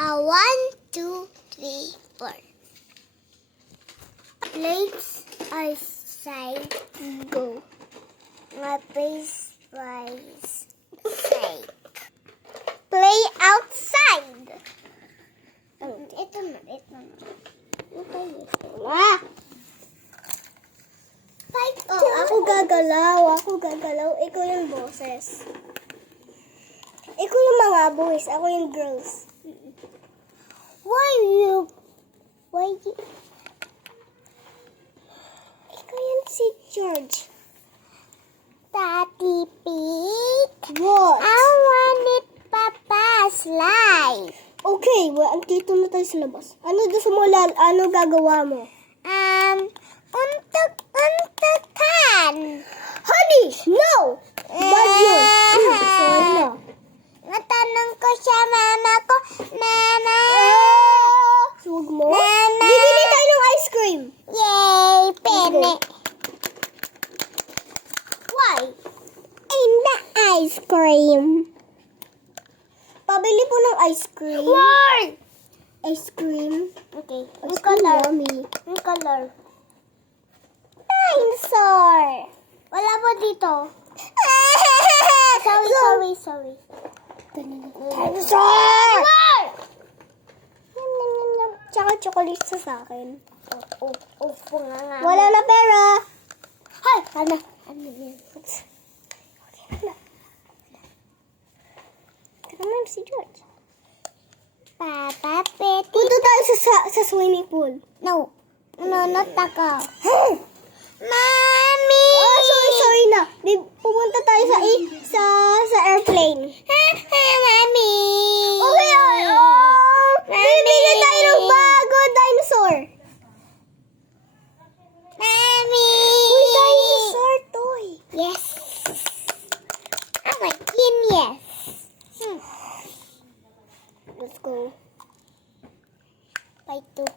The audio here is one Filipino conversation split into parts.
1, 2, 3, 4. Plates are side. Go. My place was side. Play outside. Ito na. Ako gagalaw. Ikaw yung boses. Ikaw yung mga boys. Ako yung girls. Why you? Ikaw yung si George. Daddy Pig. What? I want it Papa's life. Okay, well, andito na tayo sa labas. Ano gusto mo, ano gagawa mo? Untukan. Honey, no! Bad yun. Sorry na. Natanong ko siya, mama ko, Mama. Huwag mo? Mama. Bibili tayo ng ice cream. Yay, pene. Why? In the ice cream. Pabili po ng ice cream. Why? Ice cream. Okay. Ang color. Ang color. Dinosaur. Wala po dito. Sorry. Dinosaur! Tsaka chocolate sa akin. Wala na pera. Hay! Ano yan? Oops. Okay, Kaya si George. Papa, Petty. Punta tayo sa swimming pool. No, not ako. Mami! Sorry na. Pupunta tayo sa airplane. Mami! Okay, bibili tayo ng bago dinosaur. Mami! Uy, dinosaur toy. Yes. I want him, yes. Let's go. Bye, 2.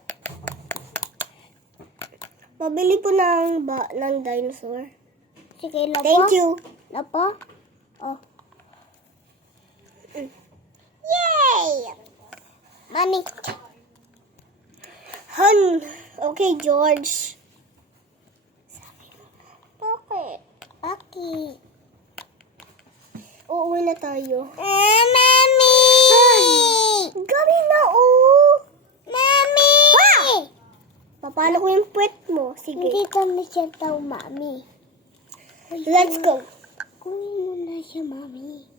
Pabili po ng dinosaur. Sige, lapo. Thank you. Lapo? Oh. Yay! Money. Okay, George. Bakit? Bakit? Uuwi na tayo. Mami! Gabi na, Mami! Papalo ko yung puwet mo. Sige. Hindi kami siya daw, Mami. Let's go. Kunin mo na siya, Mami.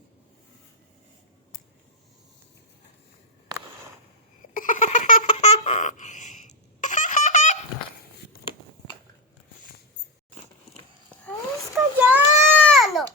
Alis ka dyan!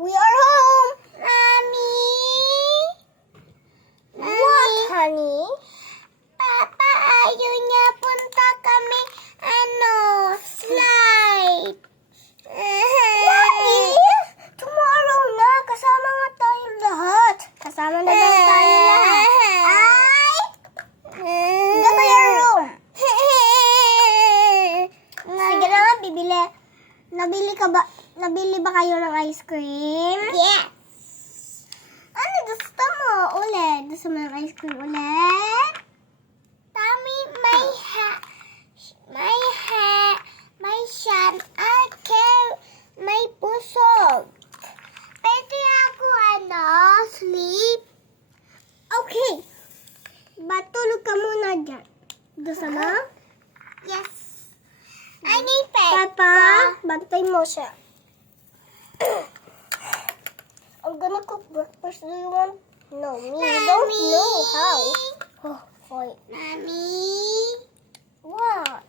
We are home! Mommy! What, honey? Papa, ayaw niya punta kami, slide. Why? Tomorrow na, kasama nga tayo lahat. Kasama na lang tayo lahat. Go to your room. Sige na nga, bibili. Nabili ba kayo ng ice cream? Yes! Ano gusto mo ulit? Gusto mo ng ice cream ulit? Tami, may shan, may pusog. Pwede ako, sleep? Okay. Batulog ka muna dyan. Gusto mo? Yes. I need Papa, bantay mo siya. I'm gonna cook breakfast. Do you want? No, me. Mommy. You don't know how. Oh, fine. Mommy. What?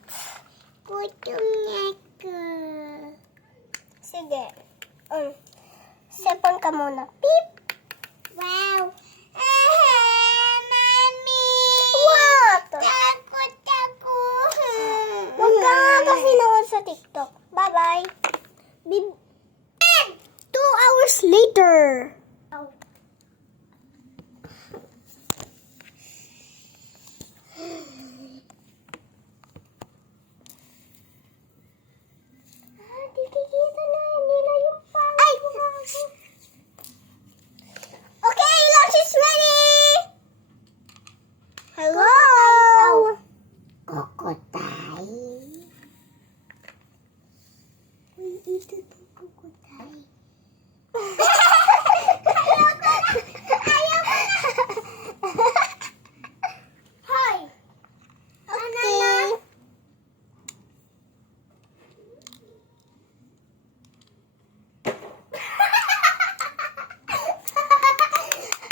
Gutom na ko. Sige. Sepon ka muna. Beep. Wow. Mommy. What? Takot ako. sa TikTok. Bye-bye. 2 hours later. Kikita na nila yung pangit. Okay, lunch is ready! Hello! Kokotay. Uy, ito po kokotay. Ayaw ko na! Hoy! Okay.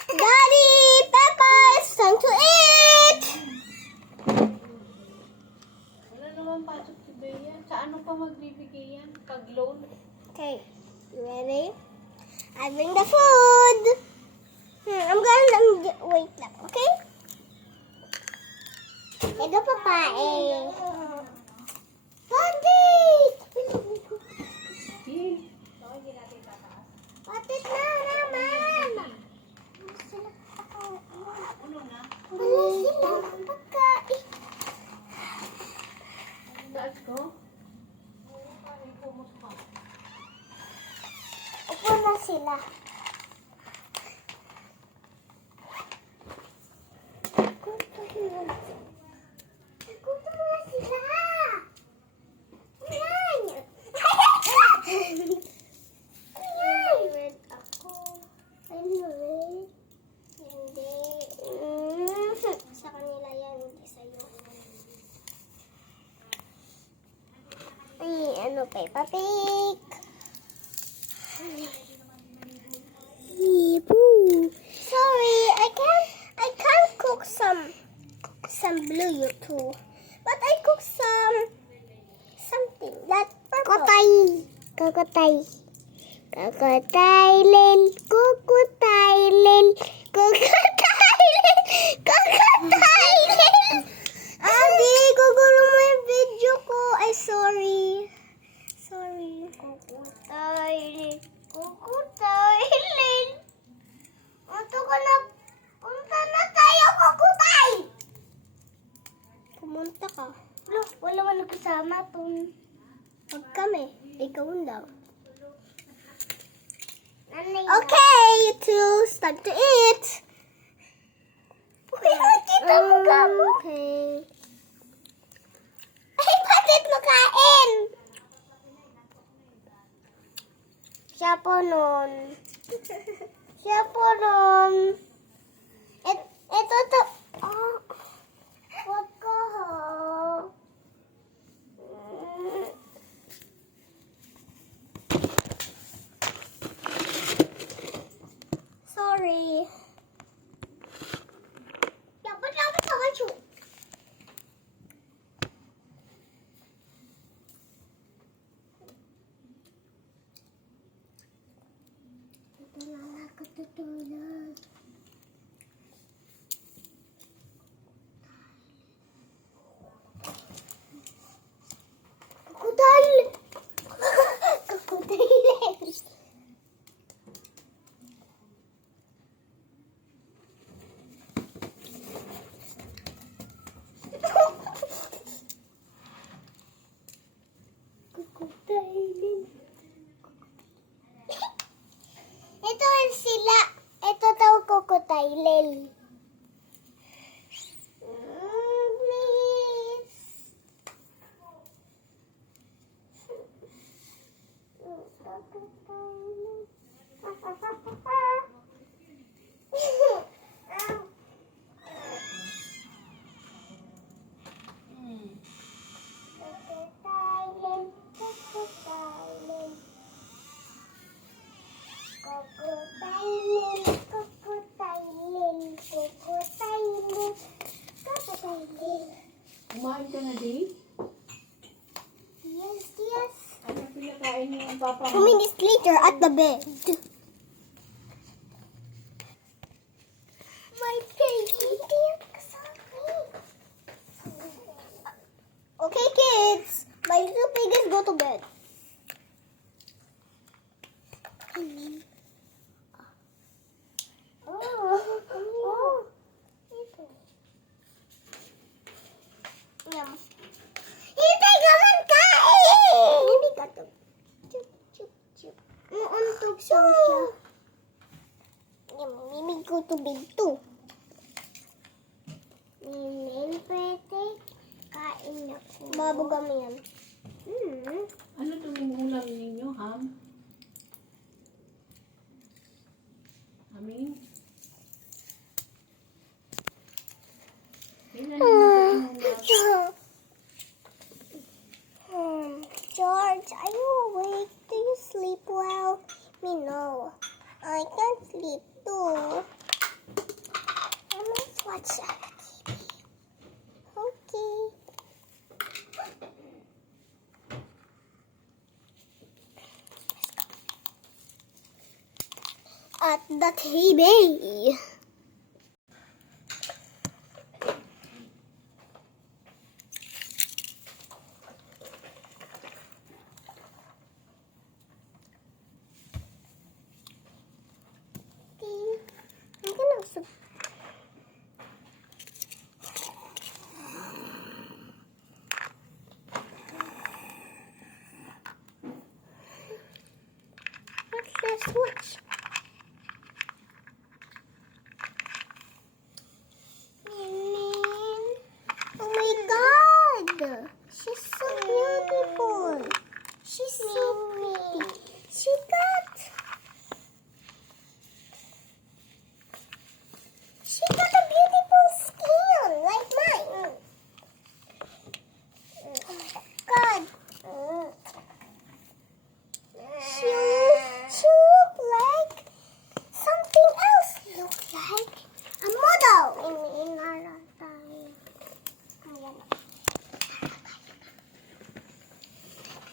Daddy, Peppa, it's time to eat! Wala naman pasok si Bea. Sa ano pa magbibigay yan? Pag loan? Okay, you ready? I bring the food. I'm gonna wait lang, okay? Ito papae. Bandit! Patit na naman! Ano na? Wala silang pagkain. Taas ko? Upo na sila. Gutom na sila. Ayan. Ayan. Ako. Ano eh? Hindi. Sa kanila yan, hindi sa'yo. Ay, ano, Peppa Pig. Sorry, I can't cook some blue too. But I cook something that purple. Kokotay. Kokotailen. Abi, gugulo mo yung video ko. Ay, sorry. Kokotailen. Punta na tayo, Kokotay! Pumunta ka. Wala man nagkasama tong. Huwag kami. Ikaw lang. Okay, you two, start to eat. Kita mo ka mo. Okay. Ay, bakit makain? Siya po nun. Ito to. Oh. Wag ko ha. Sorry. Dapat ka macho. Ito lang ako tutulog. Crocodile. Ito sila. Ito daw crocodile. Please. Kumain ka na, Dave? Yes. Ano pinakain niyo ang papa 2 mo? minutes later at the bed. My baby. Okay, kids. My little piggies go to bed. Yum. Hindi ka man kain! Hindi ka to. Chup, chup, chup. Uuntog siya. Mimi go to bed too. Pwede. Kain ako. Babugam yan. Ano itong ulam ninyo, ham? Amin? Tingnan niyo George, are you awake? Do you sleep well? Me no. I can't sleep too. I must watch TV. Okay. At the TV. I'm gonna what's this? Watch. Oh my god! She's so beautiful. She's so pretty. She got a beautiful skin like mine. Oh my god. She look like something else. Look like a model in our time.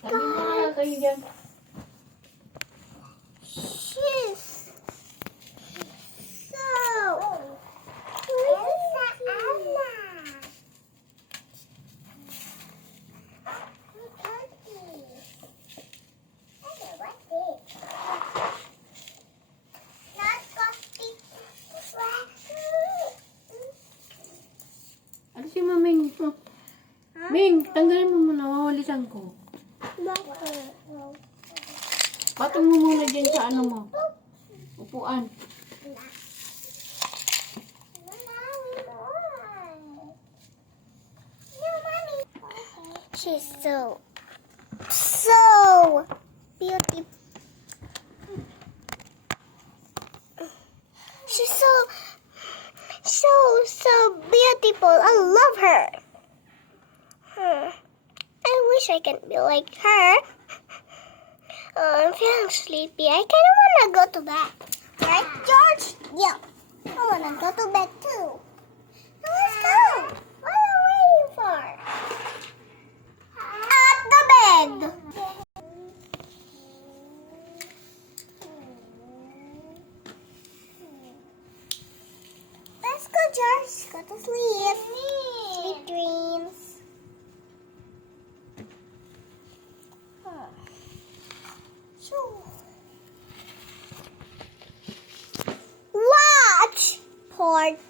Ano mga kayo dyan? She's so Elsa Anna. Look at this. What's this? Not coffee. Ano si Maming? Oh. Ming, tanggalin mo muna. Mawalisan ko. Bakit? Patong mo muna dyan sa ano mo. Upuan. She's so beautiful. She's so beautiful. I love her. I wish I can be like her. I'm feeling sleepy. I kind of want to go to bed. Right, George? Yeah. I want to go to bed too. So let's go. What are we waiting for? At the bed. Let's go, George. Go to sleep. Sweet dreams. Watch part